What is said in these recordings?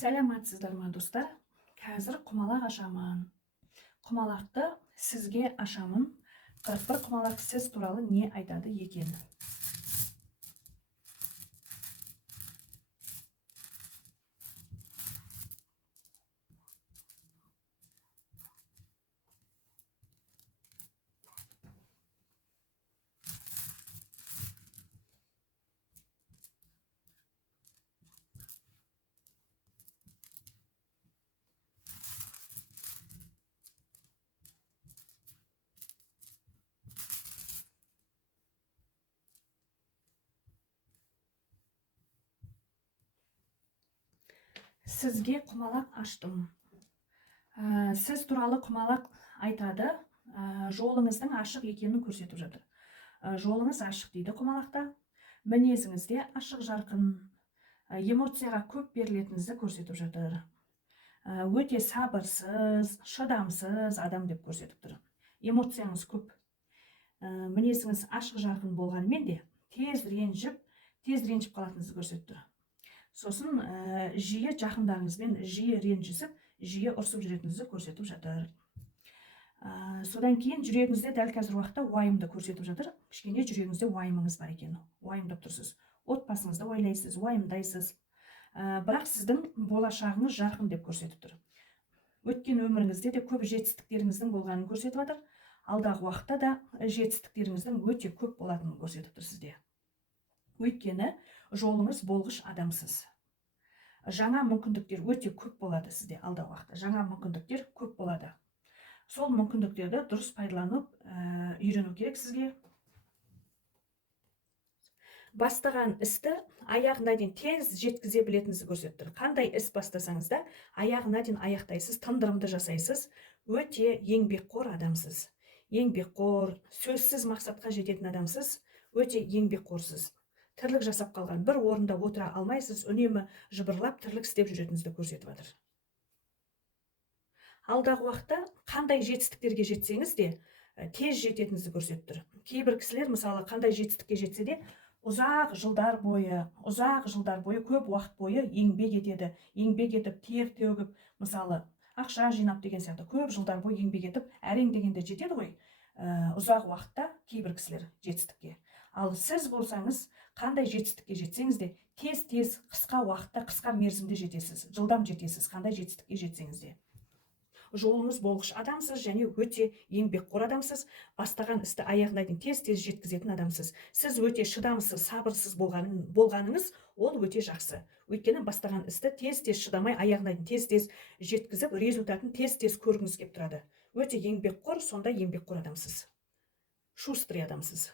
Сәлематсыздар ма достар? Қазір құмалақ ашамын. Құмалақты сізге ашамын. 41 құмалақ сіз туралы не айтады екен? Сізге құмалақ аштым. Сіз туралы құмалақ айтады, жолыңыздың ашық екенін көрсетіп жатыр. Жолыңыз ашық дейді құмалақта. Мінезіңізде ашық жарқын, эмоцияға көп берілетініңізді көрсетіп жатыр. Өте сабырсыз, шыдамсыз адам деп көрсетіп тұр. Эмоцияңыз көп. Мінезіңіз ашық жарқын болғанымен де тез ренжіп қалатыныңызды көрсетіп тұр. Сосын жиі жақындарыңызбен жиі ренжісіп, жиі ұрсып жүретініңізді көрсетіп жатыр. Содан кейін жүрегіңізде дәл қазір уақытта уайымды көрсетіп жатыр. Кішкене жүрегіңізде уайымыңыз бар екен. Уайымдап тұрсыз. Отбасыңызды ойлайсыз, уайымдайсыз. Бірақ сіздің болашағыңыз жарқын деп көрсетіп тұр. Өткен өміріңізде де көп жетістіктеріңіздің болғанын көрсетіп жатыр. Алдағы уақытта да жетістіктеріңіздің өте көп болатынын көрсетіп тұр сізде. Өйткені жолыңыз болғыш адамсыз. Жаңа мүмкіндіктер өте көп болады сізде алдағы уақытта. Жаңа мүмкіндіктер көп болады. Сол мүмкіндіктерді дұрыс пайдаланып үйрену керек сізге. Бастаған істі аяғына дейін тез жеткізе білетініңізді көрсетіп тұр. Қандай іс бастасаңыз да аяғына дейін аяқтайсыз, тындырымды жасайсыз. Өте еңбекқор адамсыз. Еңбекқор, сөзсіз мақсатқа жететін адамсыз. Өте еңбекқорсыз. Тірлік жасап қалған, бір орында отыра алмайсыз, үнемі жыбырлап тірлік істеп жүретініңізді көрсетіп жатыр. Алдағы уақытта қандай жетістіктерге жетсеңіз де тез жететініңізді көрсетіп тұр. Кейбір кісілер мысалы қандай жетістікке жетсе де ұзақ жылдар бойы, көп уақыт бойы еңбек етеді. Еңбек етіп, тер төгіп, мысалы ақша жинап деген сияқты көп жылдар бойы еңбек етіп, әрең дегенде жетеді ғой. Ұзақ уақытта кейбір кісілер жетістікке. Ал сіз болсаңыз, қандай жетістікке жетсеңіз де тез қысқа уақытта, қысқа мерзімде жетесіз, жылдам жетесіз, қандай жетістікке жетсеңіз де. Жолыңыз болғыш адамсыз және өте еңбекқор адамсыз. Бастаған істі аяғына дейін тез жеткізетін адамсыз. Сіз өте шыдамсыз, сабырсыз болғаныңыз ол өте жақсы. Өйткені бастаған істі тез шыдамай аяғына дейін тез жеткізіп, результатын тез көргіңіз келіп тұрады. Өте еңбекқор, сонда еңбекқор адамсыз. Шустрый адамсыз.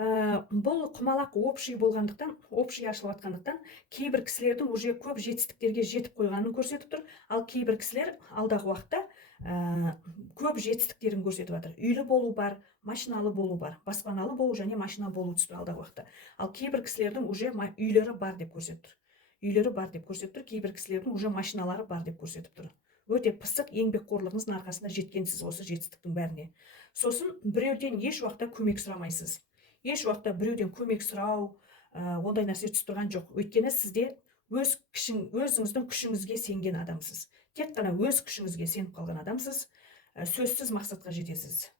Бұл құмалақ общий болғандықтан, общий ашылып жатқандықтан, кейбір кісілердің уже көп жетістіктерге жетіп қойғанын көрсетіп тұр, ал кейбір кісілер алдағы уақытта көп жетістіктерін көрсетіп жатыр. Үйлі болу бар, машиналы болу бар, баспаналы болу және машина болу түсті алдағы уақытта. Ал кейбір кісілердің уже үйлері бар деп көрсетіп тұр. Үйлері бар деп көрсетіп тұр, кейбір кісілердің уже машиналары бар деп көрсетіп тұр. Өте пысық еңбекқорлығыңыздың арқасында жеткенсіз осы жетістіктің бәріне. Сосын біреуден еш уақытта көмек сұрамайсыз. Еш уақытта біреуден көмек сұрау, ондай нәрсе түсіп тұрған жоқ. Өйткені сізде өзіңіздің күшіңізге сенген адамсыз. Тек қана өз күшіңізге сеніп қалған адамсыз, сөзсіз мақсатқа жетесіз.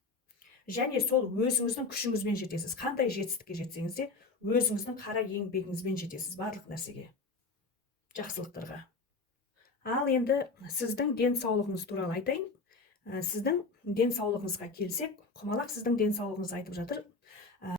Және сол өзіңіздің күшіңізбен жетесіз. Қандай жетістікке жетсеңіз де, өзіңіздің қара еңбегіңізбен жетесіз барлық нәрсеге, жақсылықтарға. Ал енді сіздің денсаулығыңыз туралы айтайын. Сіздің денсаулығыңызға келсек, құмалақ сіздің денсаулығыңызды айтып жатыр.